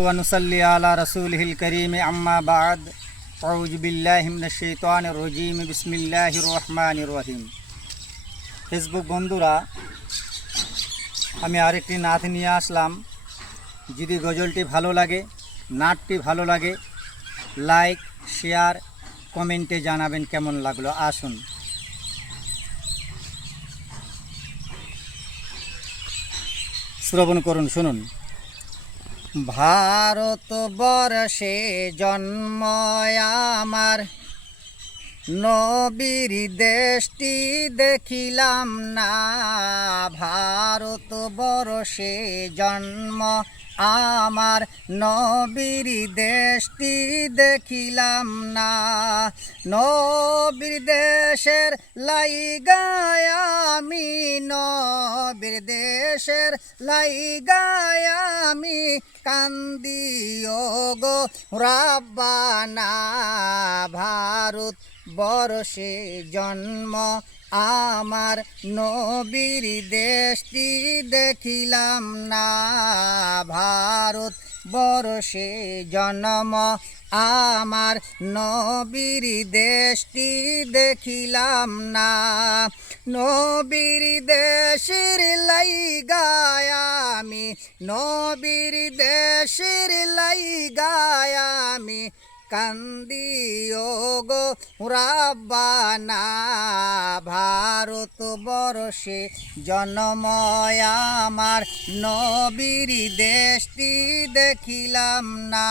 व नुसल्ली अला रसूलिहिल करीम अम्मा बाद अऊज़ु बिल्लाहि मिनश शैतानिर रजीम बिस्मिल्लाहिर रहमानिर रहीम। फेसबुक बंधुरा আমি আরেকটি নাত নিয়ে আসলাম। যদি গজলটি ভালো লাগে, নাটটি ভালো লাগে, লাইক শেয়ার কমেন্টে জানাবেন কেমন লাগলো। আসুন শ্রবণ করুন, শুনুন। ভারতবর্ষে জন্ম আমার, নবীর দেশটি দেখিলাম না। ভারতবর্ষে জন্ম আমার, নবীর দেশটি দেখিলাম না। নবীর দেশের লাইগায় আমি, নবীর দেশের লাইগায় আমি কান্দি ওগো রাব্বানা। ভারত বর্ষে জন্ম আমার, নবীর দেশটি দেখিলাম না। ভারত বর্ষে জন্ম আমার, নবীর দেশটি দেখিলাম না। নবীর দেশের লাইগায় আমি, নবীর দেশের লাইগায় আমি কান্দি ওগো রাব্বানা। ভারতবর্ষে জন্ম আমার, নবীর দেশটি দেখিলাম না।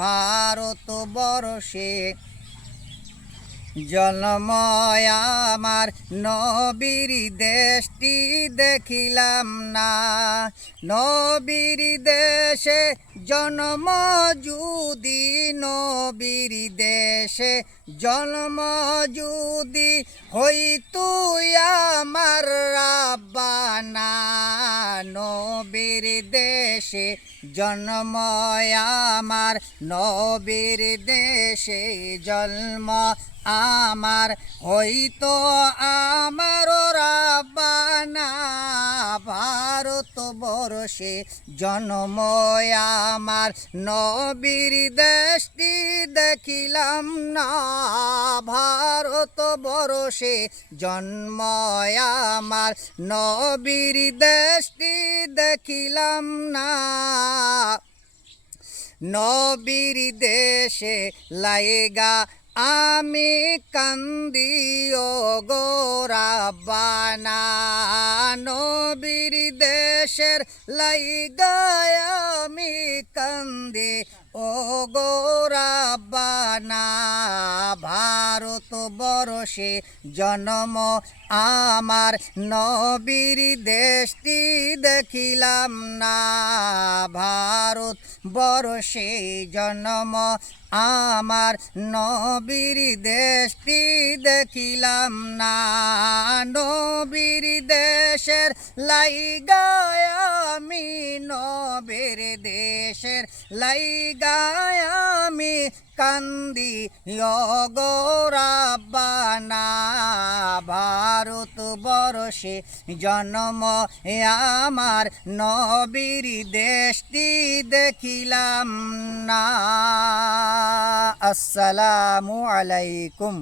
ভারতবর্ষে জন্ম আমার, নবীর দেশটি দেখিলাম না। নবীর দেশে জন্ম যদি, নবীর দেশে জন্ম যদি হইতু আমার রাব্বানা। নবীর দেশে জন্ম আমার, নবীর দেশে জন্ম আমার হইতো আমার রাব্বানা। ভারতবর্ষে জন্ম আমার, নবীর দেশটি দেখিলাম না। ভারতবর্ষে জন্ম আমার, নবীর দেশটি দেখিলাম না। নবীর দেশে লাইগা আমি কান্দি ওগো রাব্বানা। নবীর দেশের লাইগায় আমি কান্দি ওগো রাব্বানা। ভারতবর্ষে জন্ম আমার, নবীর দেশটি দেখিলাম না। ভারতবর্ষে জন্ম আমার, নবীর দেশটি দেখিলাম না। নবীর দেশের লাইগায় আমি, নবীর দেশের লাইগায় আমি কান্দি ওগো রাব্বানা। ভারতবর্ষে জন্ম আমার, নবীর দেশটি দেখিলাম না। আসসালামু আলাইকুম।